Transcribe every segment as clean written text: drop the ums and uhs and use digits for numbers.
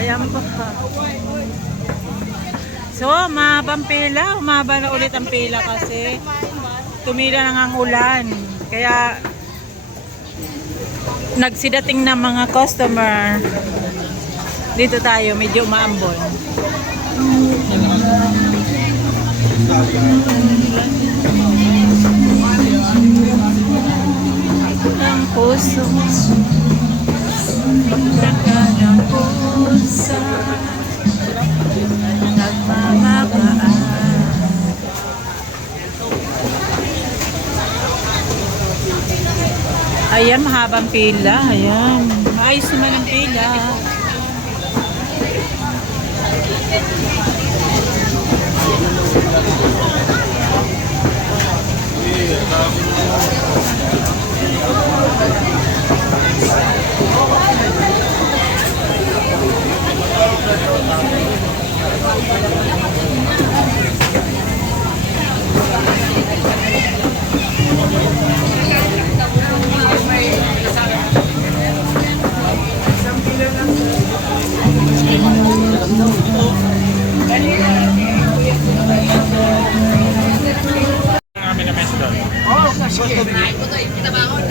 Ayan po. So, mahabang pila. Umaba na ulit ang pila kasi tumila na ang ulan. Kaya, nagsidating na mga customer. Dito tayo, medyo umaambon. Ang puso ng puso nagmamakaan. Ayan, mahabang pila. Ayan, maayos naman ang pila.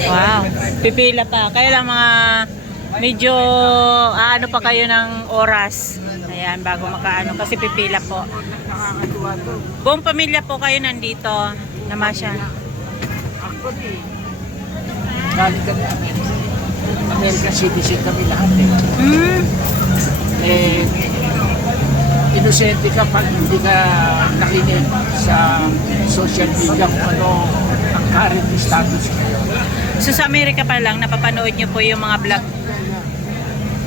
Wow, pipila pa. Kaya lang mga medyo ano pa kayo ng oras. Ayan, bago makaano kasi pipila po. Buong pamilya po kayo nandito. Namasya. Galing kami American citizen kami lahat eh. Eh, inosente ka pag hindi ka nakinig sa social media kung ano ang current status ngayon. So sa Amerika pa lang, napapanood nyo po yung mga vlog?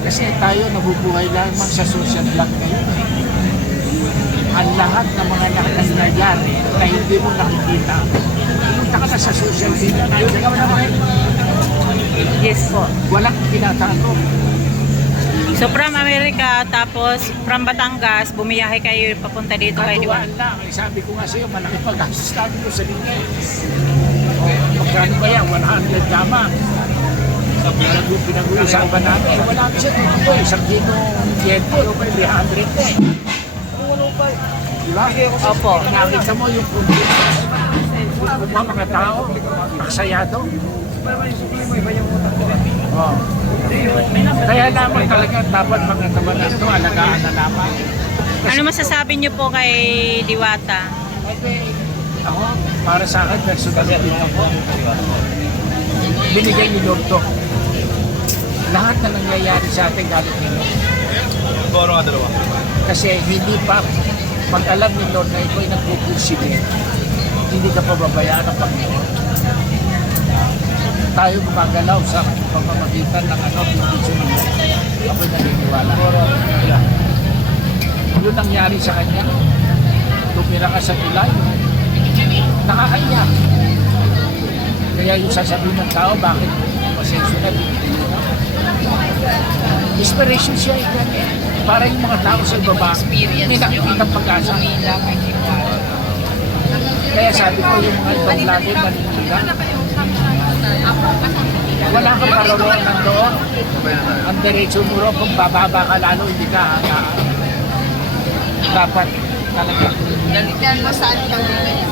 Kasi tayo nabubuhay lamang sa social vlog ngayon. Ang lahat ng mga nangyayari na hindi mo nakikita, punta ka na sa social media. Yes po. Walang tinatago. So from Amerika, tapos from Batangas, bumiyahe kayo papunta dito kay Diwata. Katuwaan lang. Sabi ko nga sa'yo, malaki pag-gastos natin ko sa linya. Magkano ba yan? 100 tama. Pinag-uusapan namin. Wala ko siya dito. Isang kilo yento, 300 eh. Diba? Opo. Nakita mo yung mga tao, aksayado. Oh. Kaya naman talaga dapat mga tabanan ito, alagaan na naman. Ano masasabi niyo po kay Diwata? Ako, para sa akin, personal opinion ko, binigay ni Lord to. Lahat na nangyayari sa atin galit ni Lord. Kasi hindi pa, pag alam ni Lord na ito ay nagpupulsige, hindi ka pababayaan ng Panginoon. Tayo gumagalaw sa pamamagitan ng provision ng Lord. Ako'y naniniwala. Yun nangyari sa kanya. Tumira ka sa tulay. Nakakaiyak. Kaya yung sasabihin ng tao, bakit pasensyo na binigyan mo? Inspiration siya yan eh. Para yung mga tao sa ibaba, may nakikita pag-asa. Kaya sabi ko yung mga ibang vlogger maniniga, wala kang paroroon ng doon. Ang diretso mo ro, kung bababa ka lalo, hindi ka hagaan. Dapat talaga. Galitan mo saan kang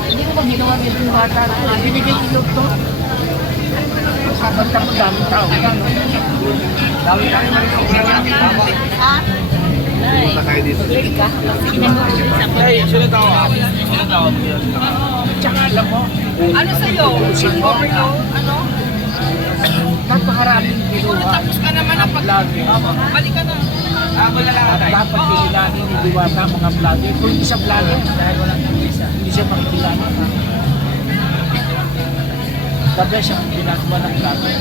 Hindi ko ba ginawa nito yung bata ko? Binigay ilog to. Sabanta mo daming tao. Dami tayo ha? Punta tayo dito. Hey, sunod ako. Tsaka alam mo, Ano sa'yo? Overload? Ano? napakaraming kinuha. Tapos ka naman ang Vlogger. Balik ka na. Wala lang At dapat kilalanin ni Diwata mga vlogger. Kung hindi siya vlogger, dahil walang hindi siya makikilala. Sabi siya kung ginagawa ng vlogger.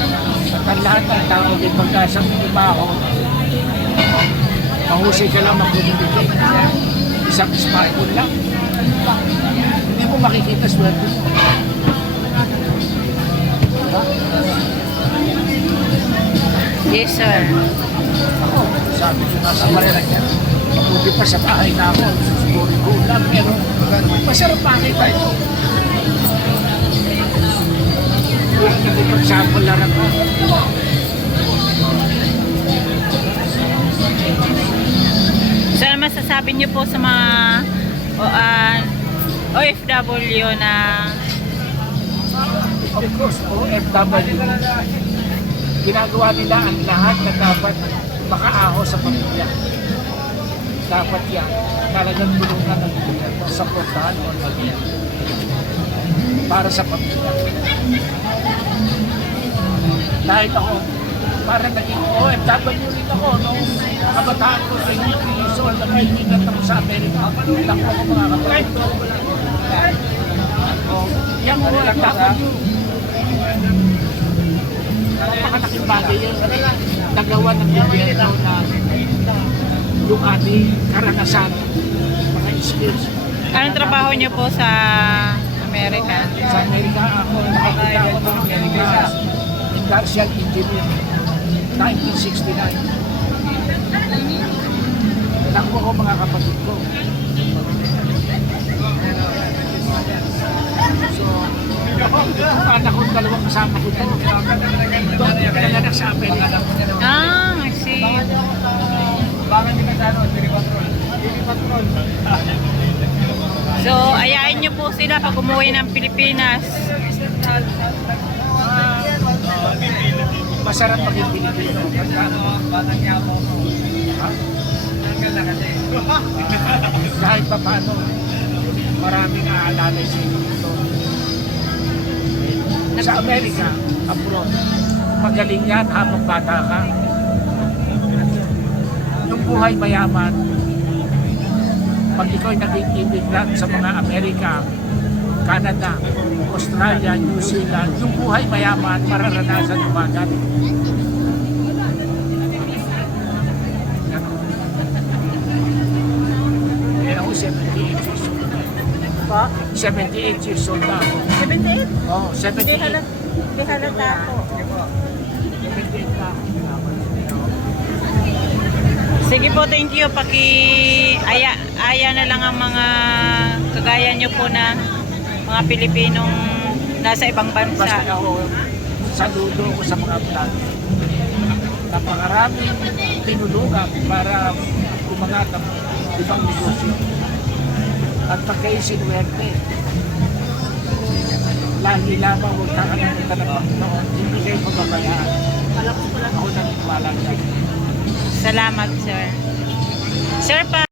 At ang lahat ng tao din pagkasang trabaho, mahusay ka lang mag-communicate. Isang smartphone lang. Hindi mo makikita swerte mo. Diba? Yes, sir. Ako, sabi ko nasa Manila yan. Mabuti pa sa bahay na ako, susuburin ko lang. Pero masarap pakita ito. Nag-example lang ako. masasabi niyo po sa mga OFW na Of course, OFW, ginagawa nila ang lahat na dapat makaahon sa pamilya. Dapat yan, talagang tulungan ng gobyerno, supportahan mo ang pamilya. Para sa pamilya. Dahil ako, parang naging OFW rin ako, nung kabataan ko sa years old, nakaibigan ako sa Amerika. Lang ako mga kapatid. Yan mo lang dapat yun. Napakalaking bagay yun. Nagawa ng gobyerno na yung ating karanasan, mga skills. anong trabaho niyo po sa Amerika? Sa Amerika ako, nakakita ako ng Amerika as industrial engineer, 1969. Nakuha ko mga kapatid ko. So, yung anak ko, dalawang kasama ko dito. Doon yung pinanganak sa Amerika. I see. Bakit hindi ka patrol? So, ayain niyo po sila pag umuwi ng Pilipinas. Masarap maging Pilipino. Kahit pa paano, maraming aalala sa inyo dito. Sa Amerika, abroad, magaling yan habang bata ka. Yung buhay mayaman, pag ikaw naging immigrant sa mga Amerika, Canada, Australia, New Zealand, yung buhay mayaman, mararanasan umagat. Kaya ako 78 years old. Po? 78 years old na ako. 78? Oo, 78. Di halata po. 78 na ako. Sige po, thank you. Aya na lang ang mga kagaya nyo po na mga Pilipinong nasa ibang Basta bansa. ako, saludo ko sa mga vlog. Napakaraming tinulungan para umangat ang ibang negosyo. At pag kayo sinuwerte, lagi lamang huwag kakalimutan ng Panginoon, hindi kayo pababayaan. Ako naniniwala dyan. Salamat, sir. Sir, pa